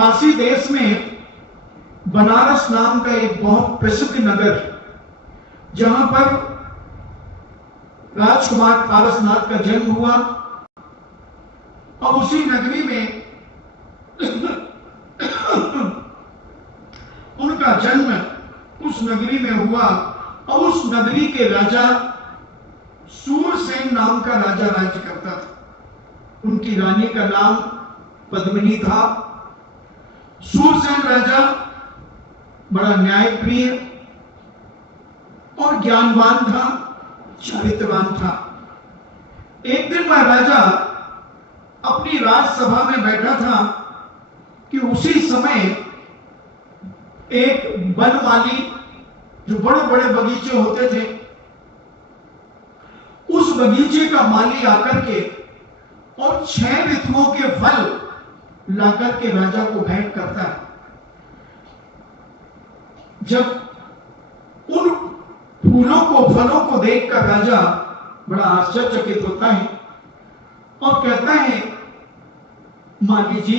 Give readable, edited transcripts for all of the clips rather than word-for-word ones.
काशी देश में बनारस नाम का एक बहुत प्रसिद्ध नगर है, जहां पर राजकुमार पारसनाथ का जन्म हुआ। और उसी नगरी में उनका जन्म उस नगरी में हुआ और उस नगरी के राजा सूरसेन नाम का राजा राज्य करता था। उनकी रानी का नाम पद्मिनी था। सूरसेन राजा बड़ा न्यायप्रिय और ज्ञानवान था, चरित्रवान था। एक दिन वह राजा अपनी राजसभा में बैठा था कि उसी समय एक वनमाली, जो बड़े बड़े बगीचे होते थे, उस बगीचे का माली आकर के और 6 ऋतुओं के फल लाकर के राजा को भेंट करता है। जब उन फूलों को, फलों को देखकर राजा बड़ा आश्चर्यचकित होता है और कहता है, माली जी,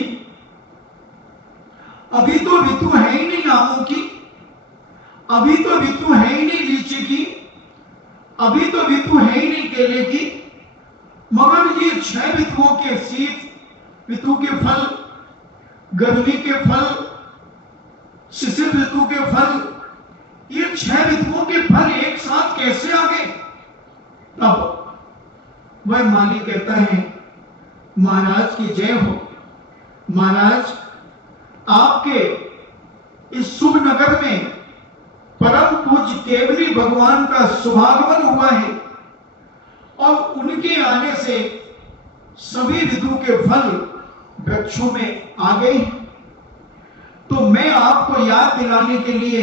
अभी तो ऋतु है ही नहीं आमों की, अभी तो ऋतु है ही नहीं लीची की, अभी तो ऋतु है ही नहीं केले की, मगर ये 6 ऋतुओं के शीत ऋतु के फल, गर्मी के फल, शिशिर ऋतु के फल, ये 6 ऋतुओं के फल एक साथ कैसे आ गए? तब वह माली कहता है, महाराज की जय हो। महाराज, आपके इस शुभ नगर में परम पूज्य केवली भगवान का शुभागमन हुआ है और उनके आने से सभी ऋतु के फल वृक्षों में आ गए। तो मैं आपको याद दिलाने के लिए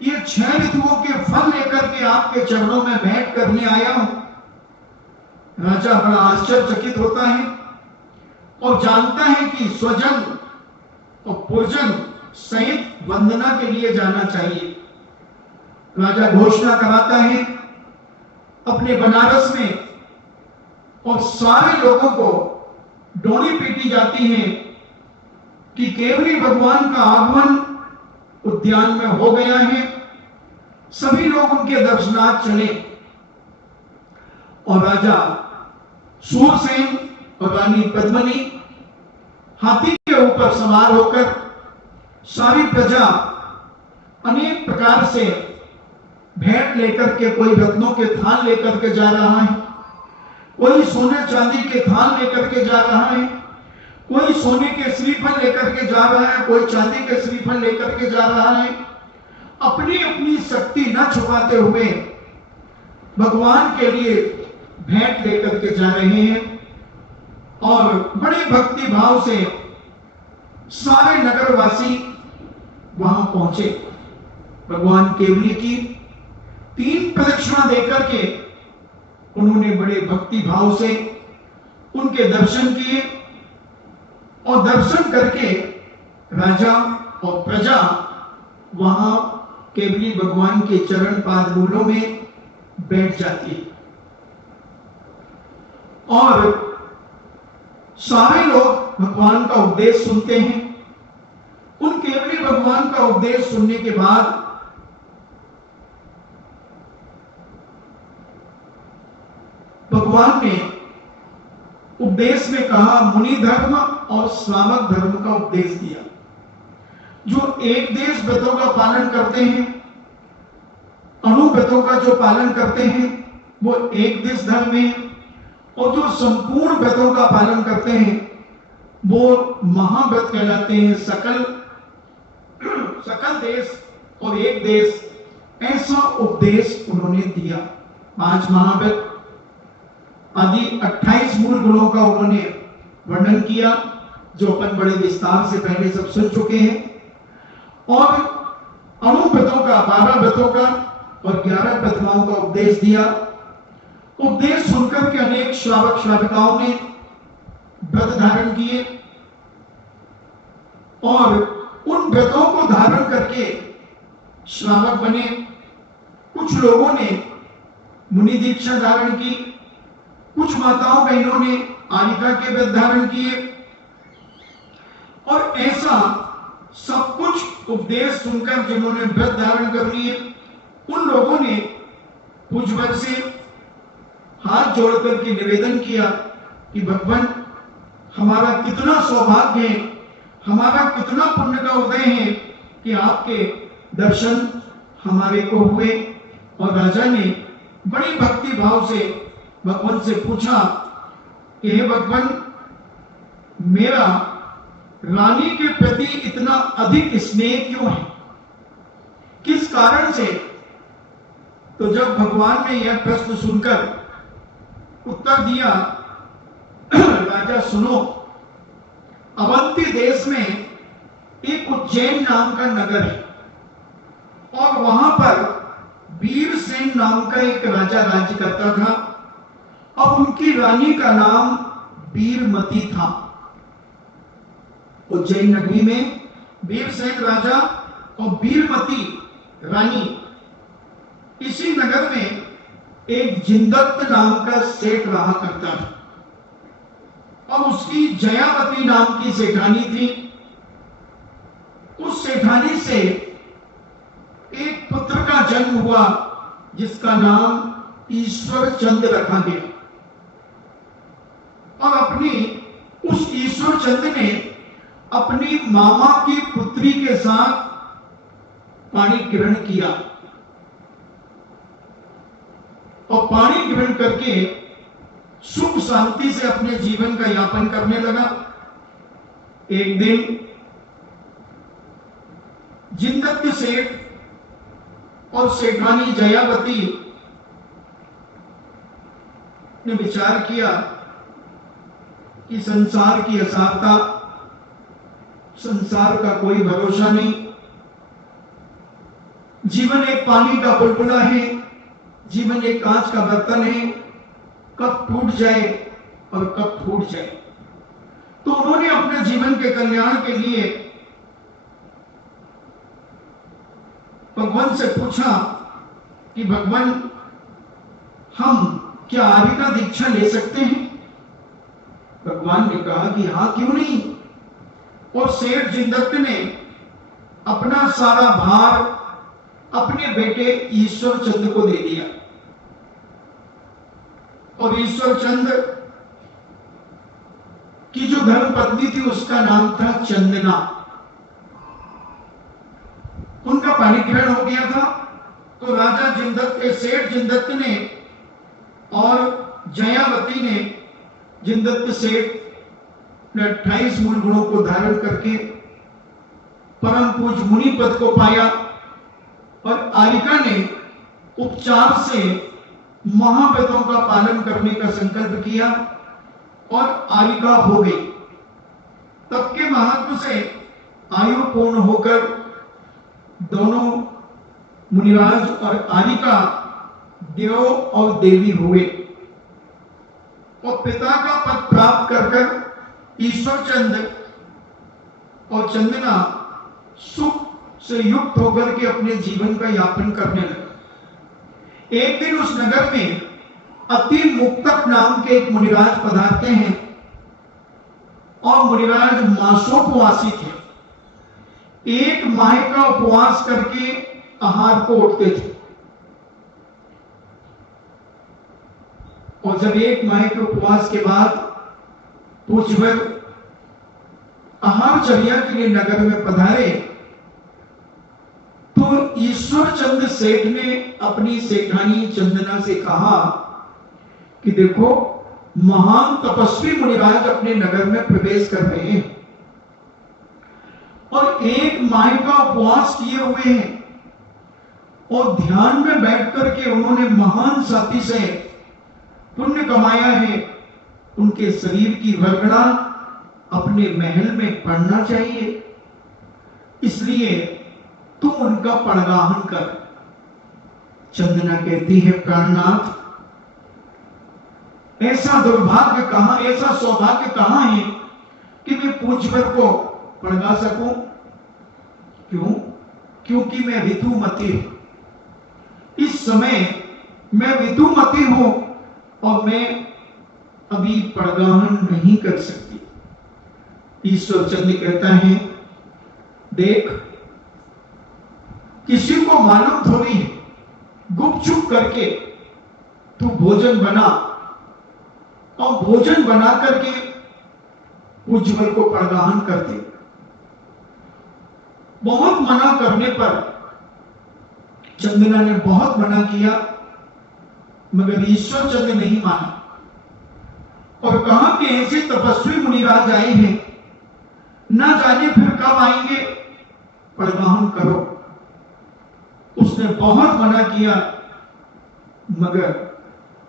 ये 6 ऋतुओं के फल लेकर के आपके चरणों में भेंट करने आया हूं। राजा बड़ा आश्चर्यचकित होता है और जानता है कि स्वजन और पुरजन सहित वंदना के लिए जाना चाहिए। राजा घोषणा कराता है अपने बनारस में और सारे लोगों को डोली पीटी जाती है कि केवली भगवान का आगमन उद्यान में हो गया है, सभी लोग उनके दर्शनार्थ चले। और राजा सूरसेन और रानी पद्मिनी हाथी के ऊपर सवार होकर सारी प्रजा अनेक प्रकार से भेंट लेकर के, कोई रत्नों के थान लेकर के जा रहा है, कोई सोने चांदी के थान लेकर के जा रहा है, कोई सोने के श्रीफल लेकर के जा रहा है, कोई चांदी के श्रीफल लेकर के जा रहा है। अपनी अपनी शक्ति न छुपाते हुए भगवान के लिए भेंट लेकर के जा रहे हैं और बड़े भक्ति भाव से सारे नगरवासी वहां पहुंचे। भगवान केवली की 3 प्रदक्षिणा देकर के उन्होंने बड़े भक्ति भाव से उनके दर्शन किए और दर्शन करके राजा और प्रजा वहां केवली भगवान के चरण पादमूलों में बैठ जाती है और सारे लोग भगवान का उपदेश सुनते हैं। उन केवली भगवान का उपदेश सुनने के बाद भगवान ने उपदेश में कहा, मुनि धर्म और श्रावक धर्म का उपदेश दिया। जो एक देश व्रतों का पालन करते हैं, अणुव्रतों का जो पालन करते हैं, वो एक देश धर्म है, और जो संपूर्ण व्रतों का पालन करते हैं वो महाव्रत कहलाते हैं। सकल देश और एक देश, ऐसा उपदेश उन्होंने दिया। 5 महाव्रत आदि 28 मूल गुणों का उन्होंने वर्णन किया, जो अपन बड़े विस्तार से पहले सब सुन चुके हैं। और अणुव्रतों का, 12 व्रतों का और 11 प्रतिमाओं का उपदेश दिया। उपदेश सुनकर के अनेक श्रावक श्राविकाओं ने व्रत धारण किए और उन व्रतों को धारण करके श्रावक बने। कुछ लोगों ने मुनि दीक्षा धारण की, कुछ माताओं बहनों ने आलिका के व्रत धारण किए और ऐसा सब कुछ उपदेश सुनकर जिन्होंने व्रत धारण कर लिए, उन लोगों ने पूज्यवर से हाथ जोड़कर के निवेदन किया कि भगवान, हमारा कितना सौभाग्य है, हमारा कितना पुण्य का उदय है कि आपके दर्शन हमारे को हुए। और राजा ने बड़ी भक्ति भाव से भगवान से पूछा कि हे भगवान, मेरा रानी के प्रति इतना अधिक स्नेह क्यों है, किस कारण से? तो जब भगवान ने यह प्रश्न सुनकर उत्तर दिया, राजा सुनो, अवंती देश में एक उज्जैन नाम का नगर है और वहां पर वीरसेन नाम का एक राजा राज्य करता था। अब उनकी रानी का नाम वीरमती था। उज्जैन नगरी में वीरसेन राजा और वीरमती रानी, इसी नगर में एक जिंदत्त नाम का सेठ रहा करता था और उसकी जयावती नाम की सेठानी थी। उस सेठानी से एक पुत्र का जन्म हुआ जिसका नाम ईश्वर चंद रखा गया। और अपनी उस ईश्वर चंद ने अपनी मामा की पुत्री के साथ पाणी ग्रहण किया और पाणी ग्रहण करके सुख शांति से अपने जीवन का यापन करने लगा। एक दिन जिंदत्त सेठ और सेठानी जयावती ने विचार किया कि संसार की असारता, संसार का कोई भरोसा नहीं, जीवन एक पानी का बुलबुला है, जीवन एक कांच का बर्तन है, कब टूट जाए और कब फूट जाए। तो उन्होंने अपने जीवन के कल्याण के लिए भगवान से पूछा कि भगवान, हम क्या आर्य का दीक्षा ले सकते हैं? भगवान ने कहा कि हाँ, क्यों नहीं। और सेठ जिंदत्त ने अपना सारा भार अपने बेटे ईश्वर चंद को दे दिया। और ईश्वर चंद की जो धर्म पत्नी थी उसका नाम था चंदना। उनका पाणिग्रहण हो गया था। तो राजा जिंदत्त, सेठ जिंदत्त ने और जयावती ने, जिंदत्त सेठ ने 28 मूल गुणों को धारण करके परम पूज्य मुनि पद को पाया और आर्यिका ने उपचार से महावेदों का पालन करने का संकल्प किया और आर्यिका हो गई। तब के महात्म से आयु पूर्ण होकर दोनों मुनिराज और आर्यिका देव और देवी हुए और पिता का पद प्राप्त कर ईश्वर चंद और चंदना सुख से युक्त होकर के अपने जीवन का यापन करने लगे। एक दिन उस नगर में अति मुक्तक नाम के एक मुनिराज पधारते हैं और मुनिराज मासोपवासी थे। एक माह का उपवास करके आहार को उठते थे और जब एक माह के उपवास के बाद पूज्यवर आहारचर्या के लिए नगर में पधारे तो ईश्वर चंद सेठ ने अपनी सेठानी चंदना से कहा कि देखो, महान तपस्वी मुनिराज अपने नगर में प्रवेश कर रहे हैं और एक माह का उपवास किए हुए हैं और ध्यान में बैठ करके उन्होंने महान साथी से पुण्य कमाया है। उनके शरीर की वर्गड़ा अपने महल में पड़ना चाहिए, इसलिए तुम उनका पड़गाहन कर। चंदना कहती है, प्राणनाथ, ऐसा दुर्भाग्य कहां, ऐसा सौभाग्य कहां है कि मैं पूज्यवर को पड़गा सकूं? क्यों? क्योंकि मैं ऋतुमती हूं। इस समय मैं ऋतुमती हूं और मैं अभी पड़गाहन नहीं कर सकती। ईश्वर चंद कहता है, देख, किसी को मालूम थोड़ी है, गुपचुप करके तू भोजन बना और भोजन बना करके उज्जवल को प्रदान कर दे। बहुत मना करने पर चंदना ने बहुत मना किया, मगर ईश्वर चंद्र नहीं माना और कहा कि ऐसे तपस्वी मुनिराज आए हैं, ना जाने फिर कब आएंगे, परिवहन करो। उसने बहुत मना किया, मगर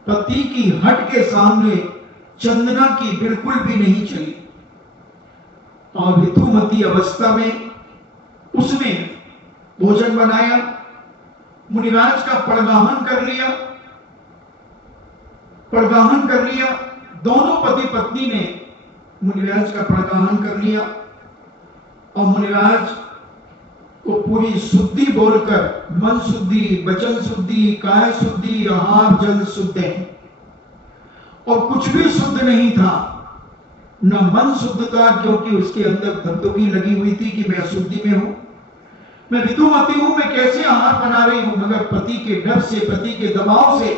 पति की हट के सामने चंदना की बिल्कुल भी नहीं चली और ऋतुमती अवस्था में उसने भोजन बनाया, मुनिराज का परिवहन कर लिया। परिवहन कर लिया, दोनों पति पत्नी ने मुनिराज का परिवहन कर लिया और मुनिराज को पूरी शुद्धि बोलकर, मन शुद्धि, वचन शुद्धि, काय शुद्धि, आहार जल शुद्ध है, और कुछ भी शुद्ध नहीं था। न मन शुद्ध था, क्योंकि उसके अंदर धंधुकी लगी हुई थी कि मैं अशुद्धि में हूं, मैं ऋतुमती हूं, मैं कैसे आहार बना रही हूं। मगर पति के डर से, पति के दबाव से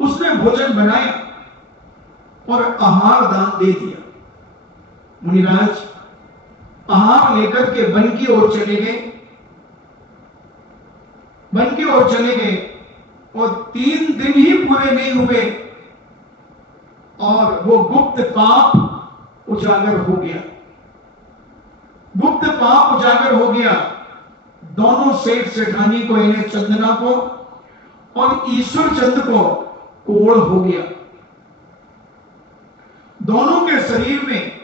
उसने भोजन बनाया और आहार दान दे दिया। मुनिराज आहार लेकर के वन की ओर चले गए। वन की ओर चले गए और 3 दिन ही पूरे नहीं हुए और वो गुप्त पाप उजागर हो गया। गुप्त पाप उजागर हो गया। दोनों सेठ सेठानी को, इन्हें चंदना को और ईश्वर चंद्र को कोढ़ हो गया। दोनों के शरीर में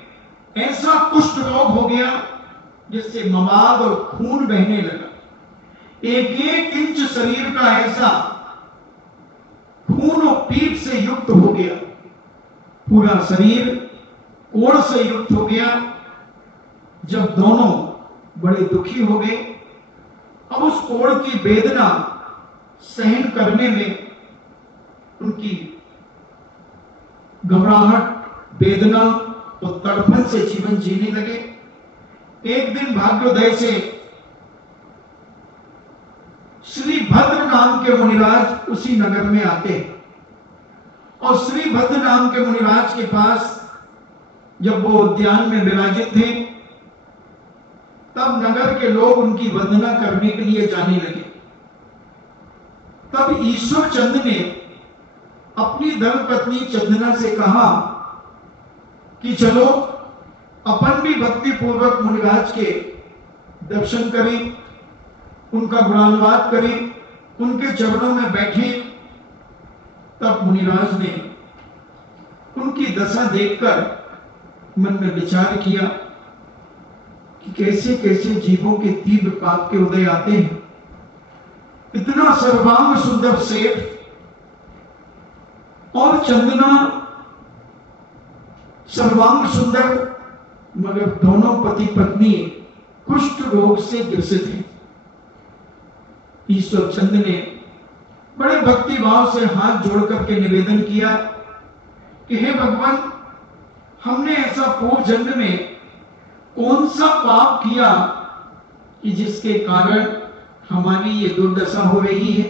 ऐसा कुष्ठ रोग हो गया जिससे मवाद और खून बहने लगा। 1-1 इंच शरीर का ऐसा खून और पीप से युक्त हो गया। पूरा शरीर कोढ़ से युक्त हो गया। जब दोनों बड़े दुखी हो गए, अब उस कोढ़ की वेदना सहन करने में उनकी घबराहट, वेदना और तड़फन से जीवन जीने लगे। एक दिन भाग्योदय से श्री भद्र नाम के मुनिराज उसी नगर में आते हैं और श्री भद्र नाम के मुनिराज के पास जब वो उद्यान में विराजित थे, तब नगर के लोग उनकी वंदना करने के लिए जाने लगे। तब ईश्वर चंद्र ने अपनी धर्मपत्नी चंदना से कहा कि चलो अपन भी भक्ति पूर्वक मुनिराज के दर्शन करें, उनका गुणानुवाद करें, उनके चरणों में बैठे। तब मुनिराज ने उनकी दशा देखकर मन में विचार किया कि कैसे कैसे जीवों के तीव्र पाप के उदय आते हैं। इतना सर्वांग सुंदर सेठ और चंदना सर्वांग सुंदर, मगर दोनों पति पत्नी कुष्ठ रोग से ग्रसित हैं। ईश्वर चंद्र ने बड़े भक्ति भाव से हाथ जोड़ करके निवेदन किया कि हे भगवान, हमने ऐसा पूर्व जन्म में कौन सा पाप किया कि जिसके कारण हमारी ये दुर्दशा हो रही है।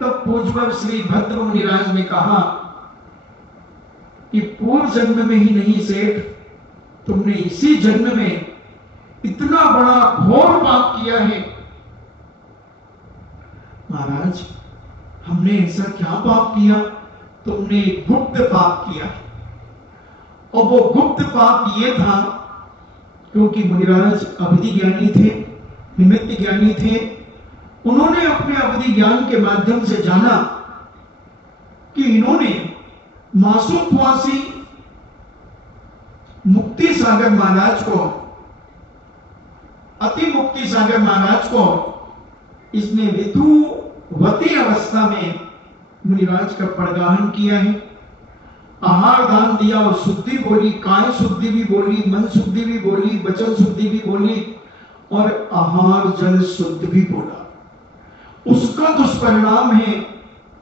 तब पूज्य श्री भद्र मुनिराज ने कहा कि पूर्व जन्म में ही नहीं सेठ, तुमने इसी जन्म में इतना बड़ा घोर पाप किया है। महाराज, हमने ऐसा क्या पाप किया? तुमने गुप्त पाप किया। और वो गुप्त पाप ये था, क्योंकि मुनिराज अवधि ज्ञानी थे, निमित्त ज्ञानी थे, उन्होंने अपने अवधि ज्ञान के माध्यम से जाना कि इन्होंने मासोपवासी मुक्ति सागर महाराज को, अति मुक्ति सागर महाराज को इसने ऋतुवती अवस्था में मुनिराज का प्रगाहन किया है। आहार दान दिया और शुद्धि बोली, काय शुद्धि भी बोली, मन शुद्धि भी बोली, वचन शुद्धि भी बोली और आहार जल शुद्ध भी बोला। उसका दुष्परिणाम है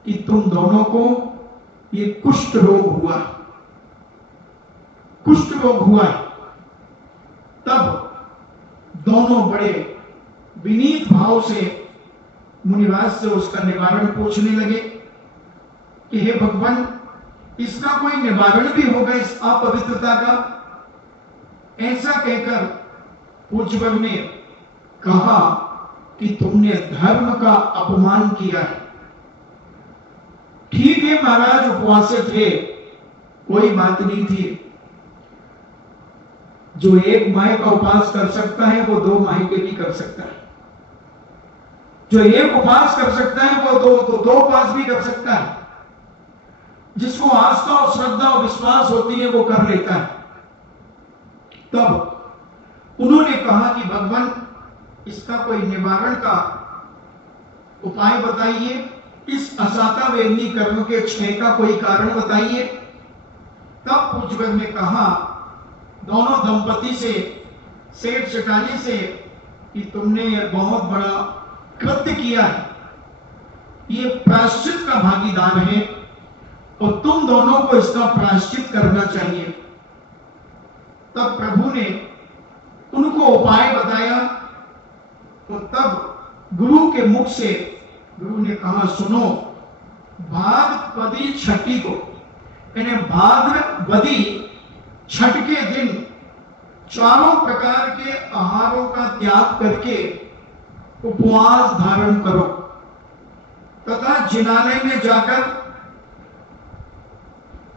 कि तुम दोनों को ये कुष्ठ रोग हुआ। कुष्ठ रोग हुआ। तब दोनों बड़े विनीत भाव से मुनिराज से उसका निवारण पूछने लगे कि हे भगवान, इसका कोई निवारण भी होगा इस अपवित्रता का? ऐसा कहकर पूज्यवर ने कहा कि तुमने धर्म का अपमान किया है। ठीक है महाराज, उपवास थे, कोई बात नहीं थी। जो एक माह का उपवास कर सकता है वो 2 माह के भी कर सकता है। जो एक उपवास कर सकता है वो दो उपवास भी कर सकता है। जिसको आस्था और श्रद्धा और विश्वास होती है वो कर लेता है। तब उन्होंने कहा कि भगवान, इसका कोई निवारण का उपाय बताइए, इस असाता वेदनी कर्म के क्षय का कोई कारण बताइए। तब पूज्यवर ने कहा दोनों दंपति से, सेठ चटानी से, कि तुमने ये बहुत बड़ा कृत्य किया है, ये प्रायश्चित का भागीदार है और तुम दोनों को इसका प्रायश्चित करना चाहिए। तब प्रभु ने उनको उपाय बताया। तो तब गुरु के मुख से गुरु ने कहा, सुनो, भाद्रपदी छठी को, यानी भाद्रपदी छठ के दिन चारों प्रकार के आहारों का त्याग करके उपवास धारण करो तथा जिनालय में जाकर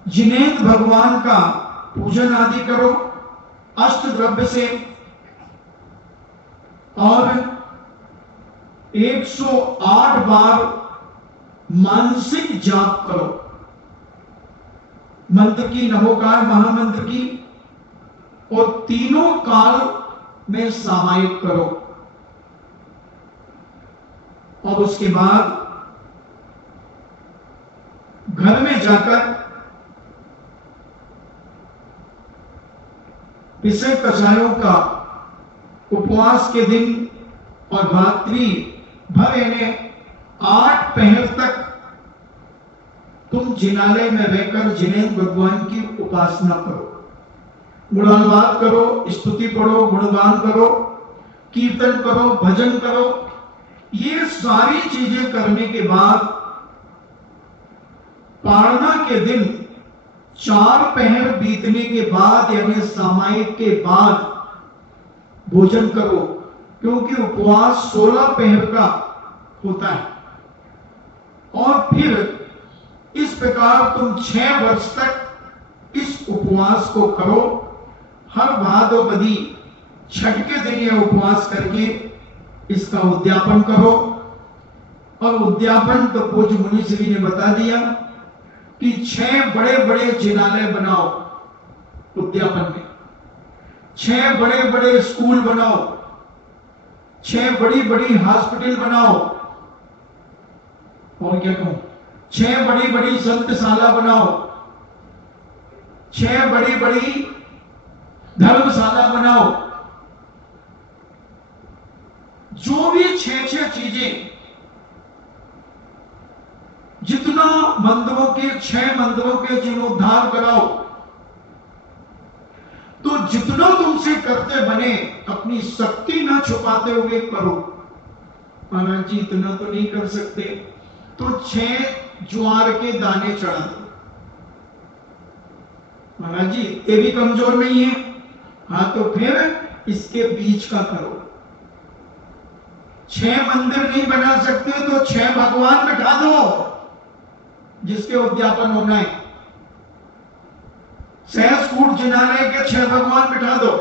जिनेन्द्र भगवान का पूजन आदि करो अष्ट द्रव्य से, और 108 बार मानसिक जाप करो, मंत्र की, नमोकार महामंत्र की, और तीनों काल में सामायिक करो। और उसके बाद घर में जाकर पिसे कषायों का उपवास के दिन और रात्रि भर, यानी 8 पहर तक तुम जिनालय में रहकर जिनेन्द्र भगवान की उपासना करो, गुणानुवाद करो, स्तुति पढ़ो, गुणगान करो, कीर्तन करो, भजन करो। ये सारी चीजें करने के बाद पारणा के दिन 4 पहर बीतने के बाद, यानी सामायिक के बाद भोजन करो, क्योंकि उपवास 16 पहर का होता है। और फिर इस प्रकार तुम 6 वर्ष तक इस उपवास को करो। हर भाद्रपदी छठ के दिन यह उपवास करके इसका उद्यापन करो। और उद्यापन तो पूज्य मुनि श्री ने बता दिया कि 6 बड़े बड़े जिनालय बनाओ उद्यापन में, 6 बड़े बड़े स्कूल बनाओ, 6 बड़ी बड़ी हॉस्पिटल बनाओ, और क्या कहूं, 6 बड़ी बड़ी संतशाला बनाओ, 6 बड़ी बड़ी धर्मशाला बनाओ। जो भी 6 चीजें, जितना मंदिरों के 6 मंदिरों के जीर्णोद्धार कराओ, तो जितना तुमसे करते बने अपनी शक्ति न छुपाते हुए करो। महाराज जी इतना तो नहीं कर सकते, तो 6 ज्वार के दाने चढ़ा दो। महाराज जी ये भी कमजोर नहीं है, हाँ तो फिर इसके बीच का करो। 6 मंदिर नहीं बना सकते तो 6 भगवान बिठा दो जिसके उद्यापन होना है। सहस्कूट जिनालय के 6 भगवान बिठा दो,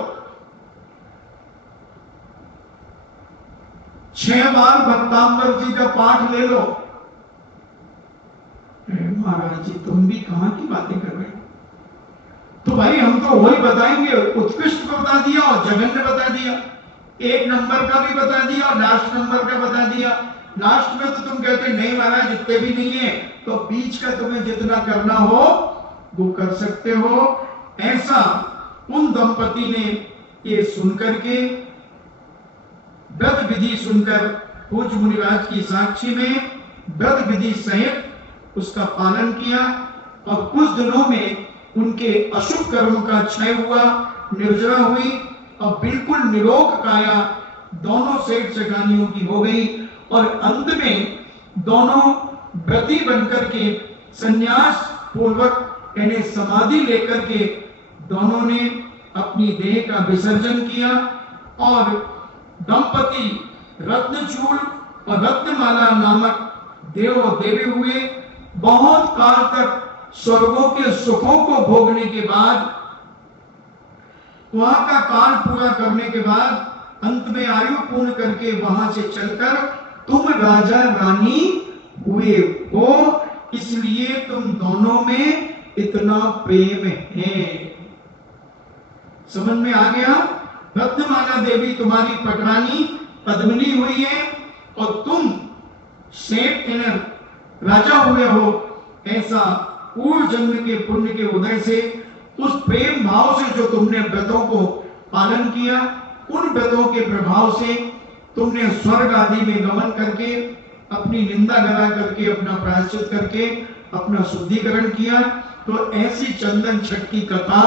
6 बार भक्तांबर जी का पाठ ले लो। महाराज जी तुम भी कहां की बातें कर रहे हो? तो भाई हम तो वही बताएंगे, उत्कृष्ट बता दिया और जघन्य बता दिया, 1 नंबर का भी बता दिया और लास्ट नंबर का बता दिया। लास्ट में तो तुम कहते नहीं महाराज जितने भी नहीं है, तो बीच का तुम्हें जितना करना हो वो कर सकते हो। ऐसा उन दंपति ने ये सुनकर के, व्रत विधि सुनकर पूज्य मुनिराज की साक्षी में व्रत विधि सहित उसका पालन किया, और कुछ दिनों में उनके अशुभ कर्म का क्षय हुआ, निर्जरा हुई अब बिल्कुल निरोग काया दोनों सेठ चकानियों की हो गई और अंत में दोनों व्रती बनकर के संन्यास पूर्वक यानी समाधि लेकर के दोनों ने अपनी देह का विसर्जन किया और दंपति रत्नचूड़ और रत्नमाला नामक देव देवी हुए। बहुत काल तक स्वर्गों के सुखों को भोगने के बाद, वहां का काल पूरा करने के बाद अंत में आयु पूर्ण करके वहां से चलकर तुम राजा रानी हुए हो, इसलिए तुम दोनों में इतना प्रेम है। समझ में आ गया? रत्नमाला देवी तुम्हारी पटरानी पद्मिनी हुई है और तुम सेठ राजा हुए हो। ऐसा पूर्व जन्म के पुण्य के उदय से, उस प्रेम भाव से जो तुमने व्रतों को पालन किया, उन व्रतों के प्रभाव से तुमने स्वर्ग आदि में गमन करके अपनी निंदा गला करके अपना प्रायश्चित करके अपना शुद्धिकरण किया। तो ऐसी चंदन छठ की कथा,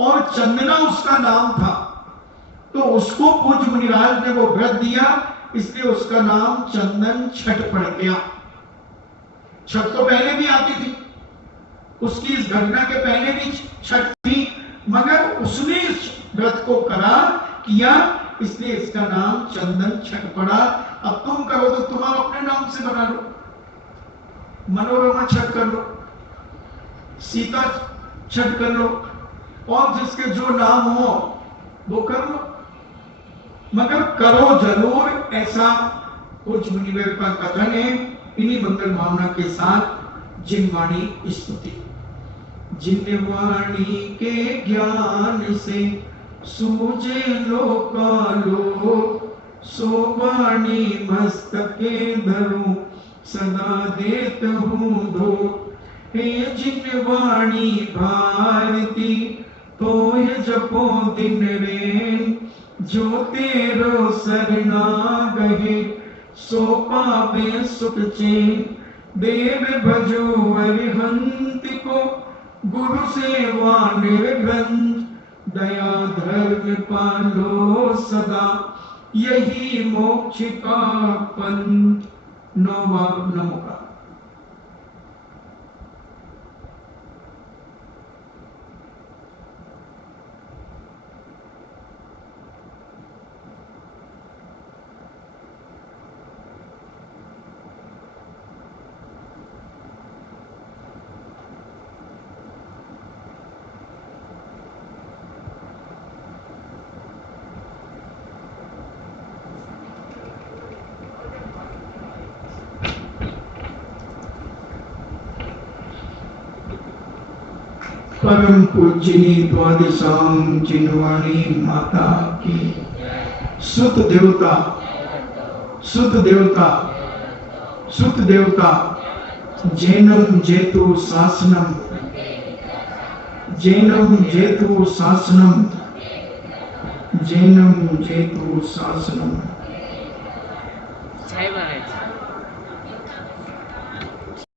और चंदना उसका नाम था, तो उसको पूज्य मुनिराज ने वो व्रत दिया, इसलिए उसका नाम चंदन छठ पड़ गया। छठ तो पहले भी आती थी, उसकी इस घटना के पहले भी छठ थी, मगर उसने इस व्रत को करार किया, इसलिए इसका नाम चंदन छठ पड़ा। अब तुम करो तो तुम अपने नाम से बना लो, मनोरमा छठ कर लो, सीता छठ कर लो, और जिसके जो नाम हो वो कर लो, मगर करो जरूर। ऐसा कुछ मुनिवर का कथन है। इन्हीं मंगल भावना के साथ जिनवाणी स्तुति। जिनवाणी के ज्ञान से सूझे लोकालो, सो वाणी मस्तके धरो सदा देत हूँ धो। हे जिनवाणी भारती तोय जपो दिन रेन, जो तेरो सरना गहे सो पावे सुख चैन। देव भजो अरिहंत को गुरु सेवा निर्गंज, दया धर्म पालो सदा यही मोक्ष का पंथ। नौवा नमोकार। परम पूजनी द्वादशाम जिनवाणी माता की। सुत देवता, सुत देवता, सुत देवता, जैनम जेतु शासनम, जैनम जेतु शासनम, जैनम जेतु शासनम।